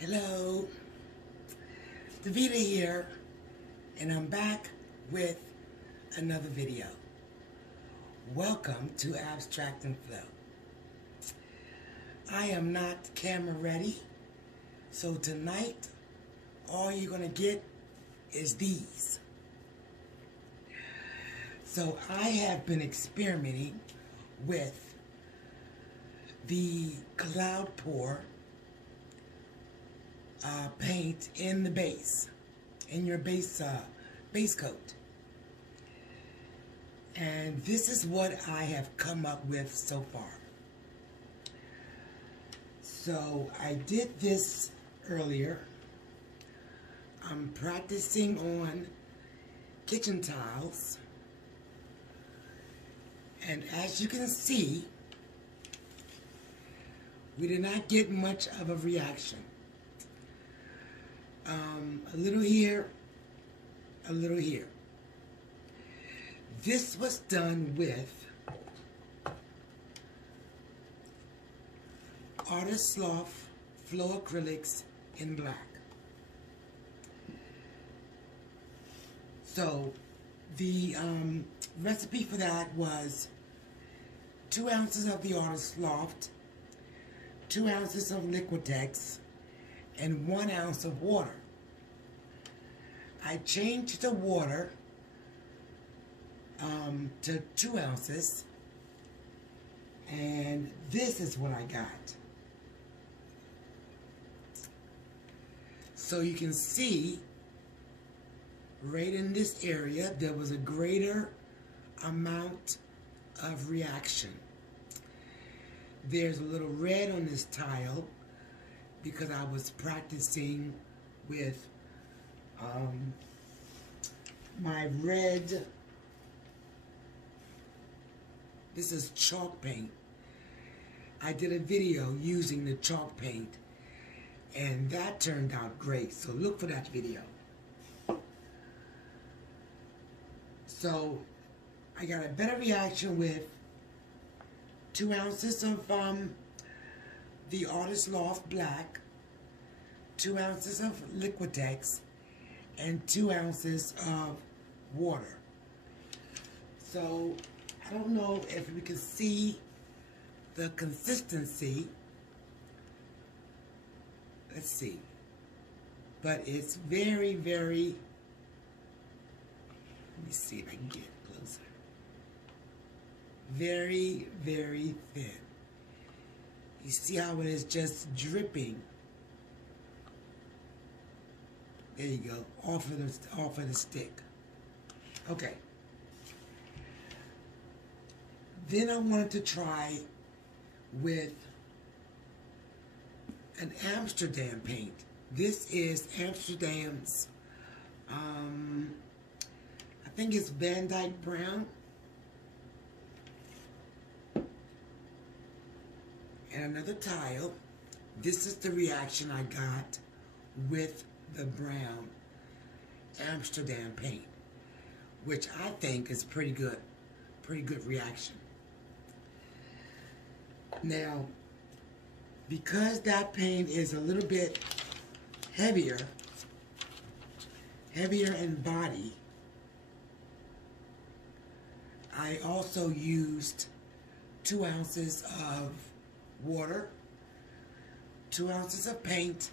Hello, Davida here, and I'm back with another video. Welcome to Abstract and Flow. I am not camera ready, so tonight all you're gonna get is these. So I have been experimenting with the cloud pour paint in the base, in your base coat. And this is what I have come up with so far. So I did this earlier. I'm practicing on kitchen tiles. And as you can see, we did not get much of a reaction. A little here, a little here. This was done with Loft Flow Acrylics in black. So the recipe for that was 2 ounces of the Loft, 2 ounces of liquitex, and 1 ounce of water. I changed the water to 2 ounces, and this is what I got. So you can see right in this area there was a greater amount of reaction. There's a little red on this tile because I was practicing with my red. This is chalk paint. I did a video using the chalk paint, and that turned out great. So look for that video. So I got a better reaction with 2 ounces of the Loft Black, 2 ounces of liquitex, and 2 ounces of water. So I don't know if we can see the consistency. Let's see. But it's very, very, let me see if I can get closer. Very, very thin. You see how it is just dripping. There you go, off of the stick. Okay. Then I wanted to try with an Amsterdam paint. This is Amsterdam's, I think it's Vandyke brown. And another tile. This is the reaction I got with the brown Amsterdam paint, which I think is pretty good reaction. Now, because that paint is a little bit heavier in body, I also used 2 ounces of water, 2 ounces of paint,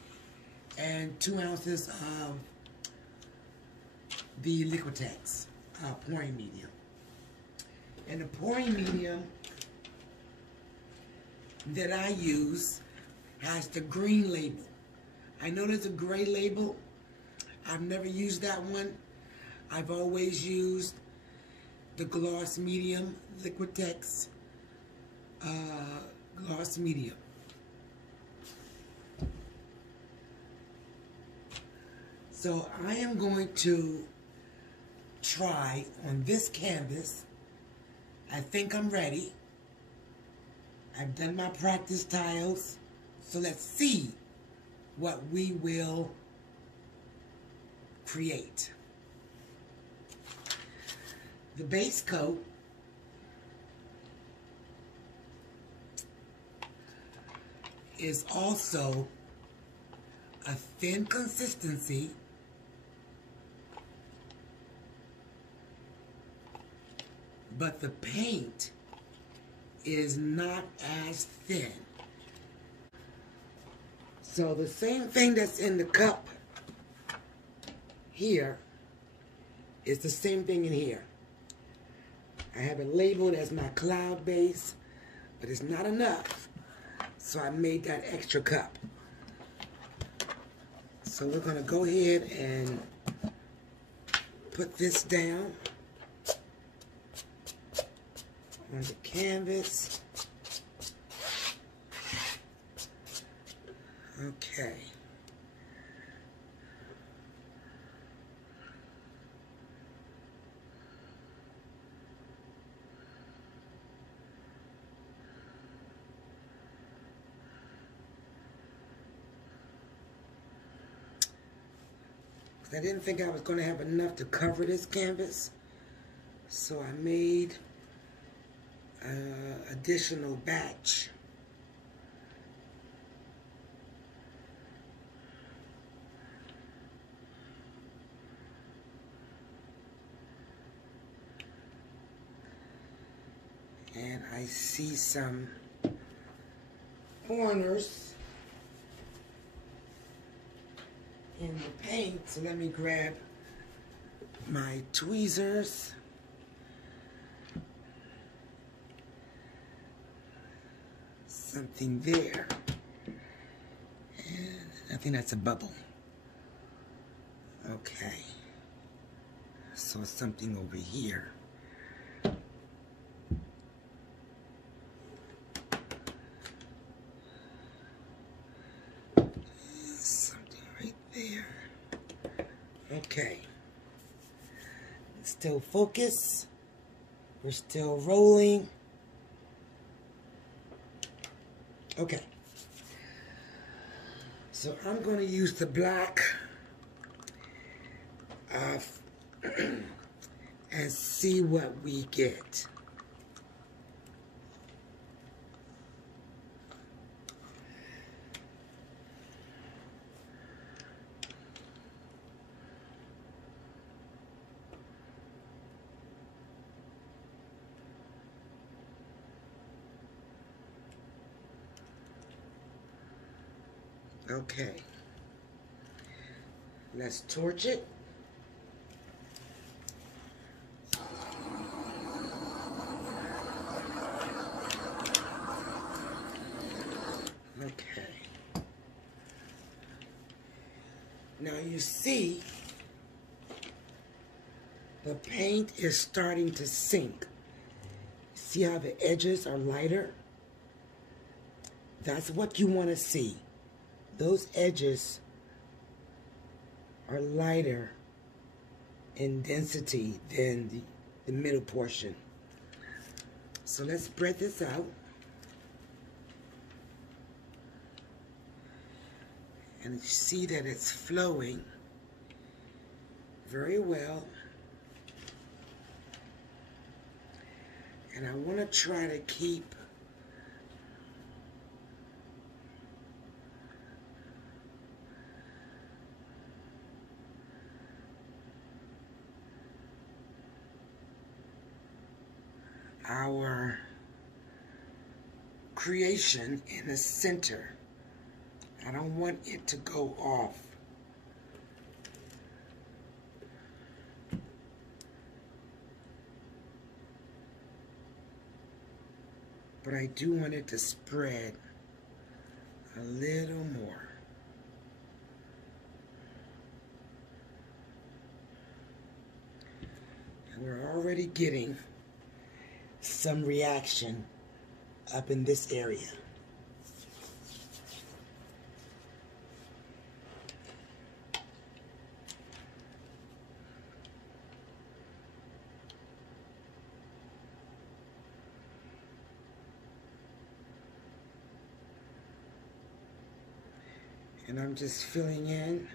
and 2 ounces of the liquitex pouring medium. And the pouring medium that I use has the green label. I know there's a gray label. I've never used that one. I've always used the gloss medium, liquitex gloss medium. So I am going to try on this canvas. I think I'm ready. I've done my practice tiles. So let's see what we will create. The base coat is also a thin consistency, but the paint is not as thin. So the same thing that's in the cup here is the same thing in here. I have it labeled as my cloud base, but it's not enough. So I made that extra cup. So we're gonna go ahead and put this down on the canvas. Okay. I didn't think I was going to have enough to cover this canvas, so I made an additional batch. And I see some corners in the paint, so let me grab my tweezers. Something there. And I think that's a bubble. Okay. So something over here. Okay, still focus, we're still rolling. Okay, so I'm going to use the black and see what we get. Okay, let's torch it. Okay. Now you see the paint is starting to sink. See how the edges are lighter? That's what you want to see. Those edges are lighter in density than the middle portion. So let's spread this out. And you see that it's flowing very well. And I want to try to keep our creation in the center. I don't want it to go off. But I do want it to spread a little more. And we're already getting some reaction up in this area. And I'm just filling in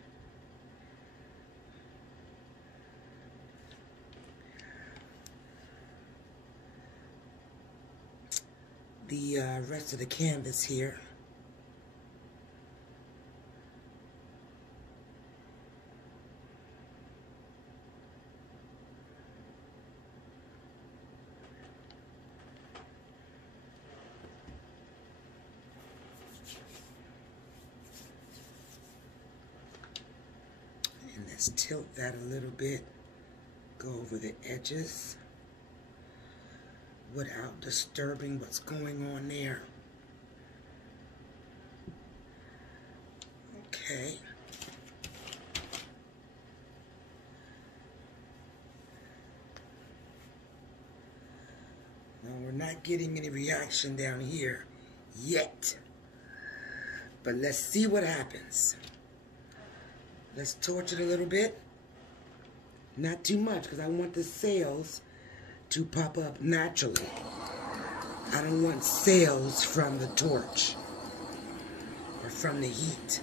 the rest of the canvas here. Let's tilt that a little bit. Go over the edges without disturbing what's going on there. Okay. Now we're not getting any reaction down here yet. But let's see what happens. Let's torch it a little bit. Not too much, because I want the sails to pop up naturally. I don't want sails from the torch or from the heat.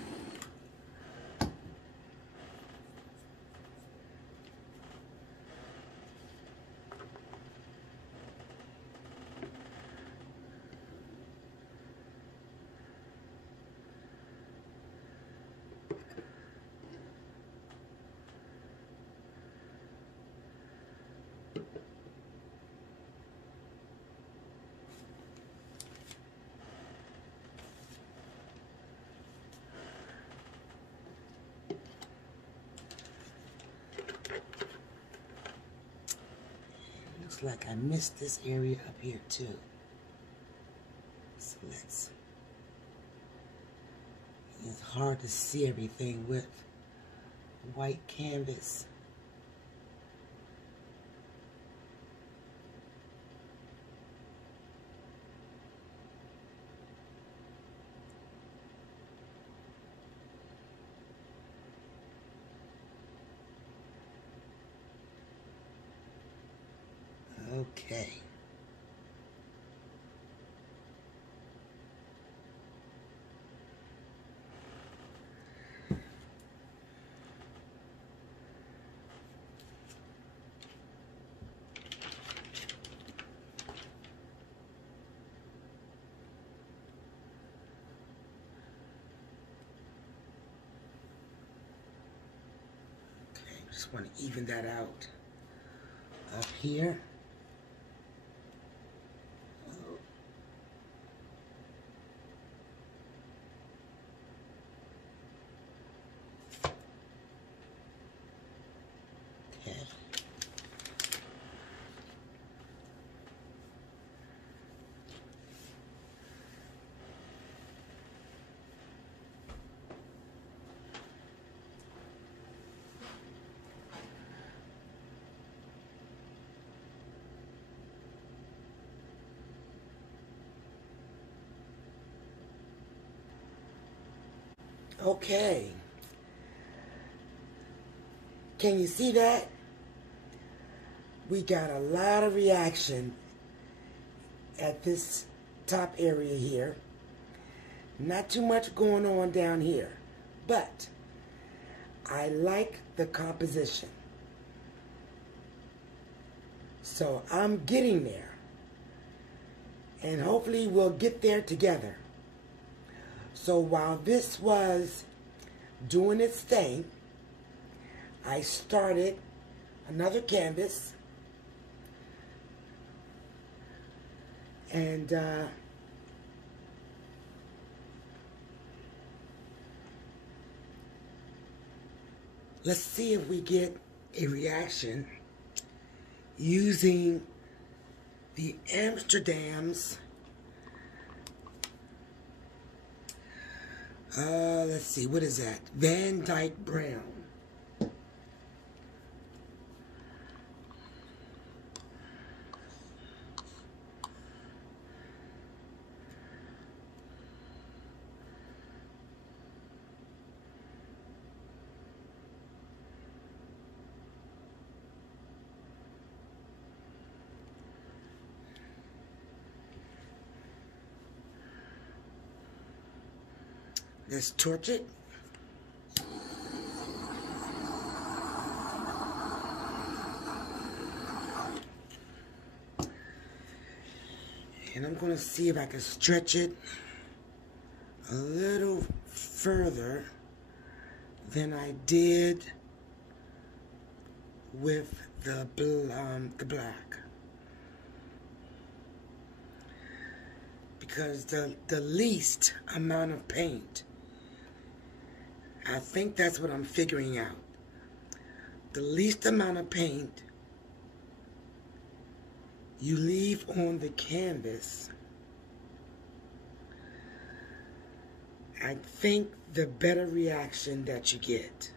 Like I missed this area up here too. So it's hard to see everything with white canvas. Okay. Just want to even that out up here. Okay. Can you see that? We got a lot of reaction at this top area here. Not too much going on down here, but I like the composition. So I'm getting there, and hopefully we'll get there together. So while this was doing its thing, I started another canvas, and let's see if we get a reaction using the Amsterdam's let's see, what is that? Vandyke brown. Let's torch it. And I'm going to see if I can stretch it a little further than I did with the black. Because the least amount of paint, I think that's what I'm figuring out. the least amount of paint you leave on the canvas, I think the better reaction that you get.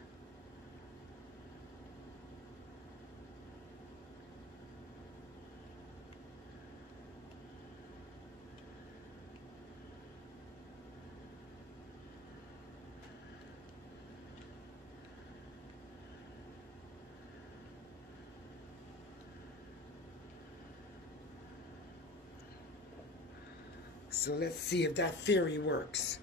So let's see if that theory works.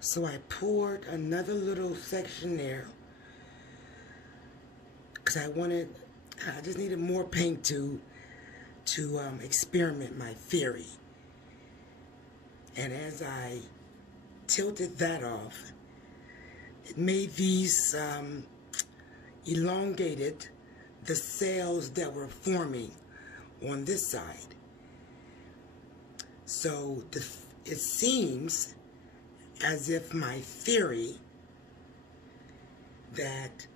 So I poured another little section there because I just needed more paint to experiment my theory. And as I tilted that off, it made these elongated the cells that were forming on this side. So it seems as if my theory that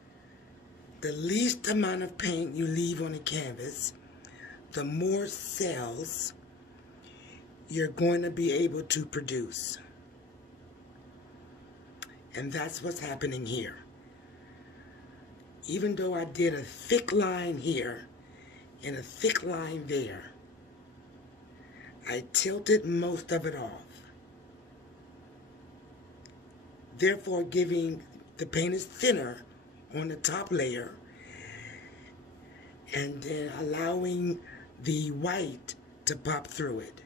the least amount of paint you leave on a canvas, the more cells you're going to be able to produce. And that's what's happening here. Even though I did a thick line here and a thick line there, I tilted most of it off, therefore giving the paint is thinner on the top layer and then allowing the white to pop through it.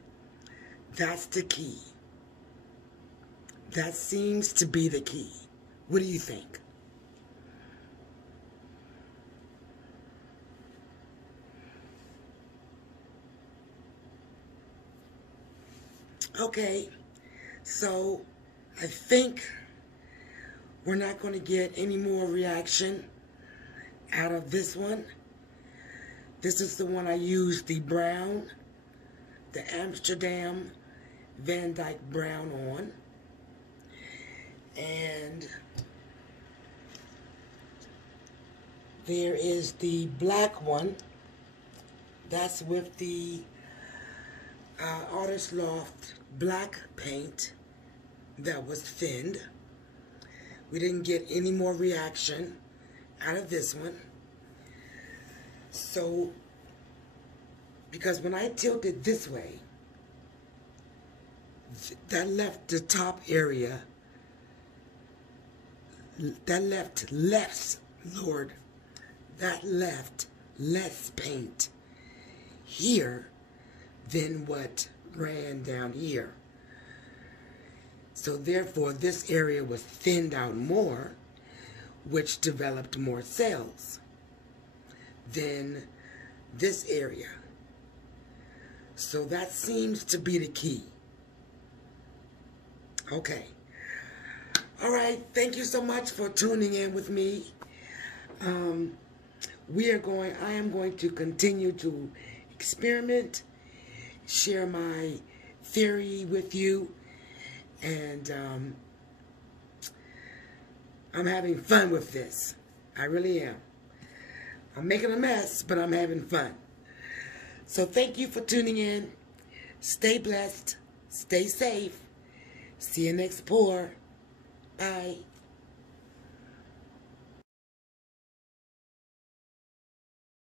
That's the key. That seems to be the key. What do you think? Okay, so I think we're not going to get any more reaction out of this one. This is the one I used the brown, the Amsterdam Vandyke brown on. And there is the black one. That's with the Artist Loft black paint that was thinned. We didn't get any more reaction out of this one. So, because when I tilted this way, that left the top area, that left less paint here than what ran down here. So therefore, this area was thinned out more, which developed more cells than this area. So that seems to be the key. Okay. All right. Thank you so much for tuning in with me. I am going to continue to experiment, share my theory with you, and I'm having fun with this. I really am. I'm making a mess, but I'm having fun. So thank you for tuning in. Stay blessed. Stay safe. See you next pour. Bye.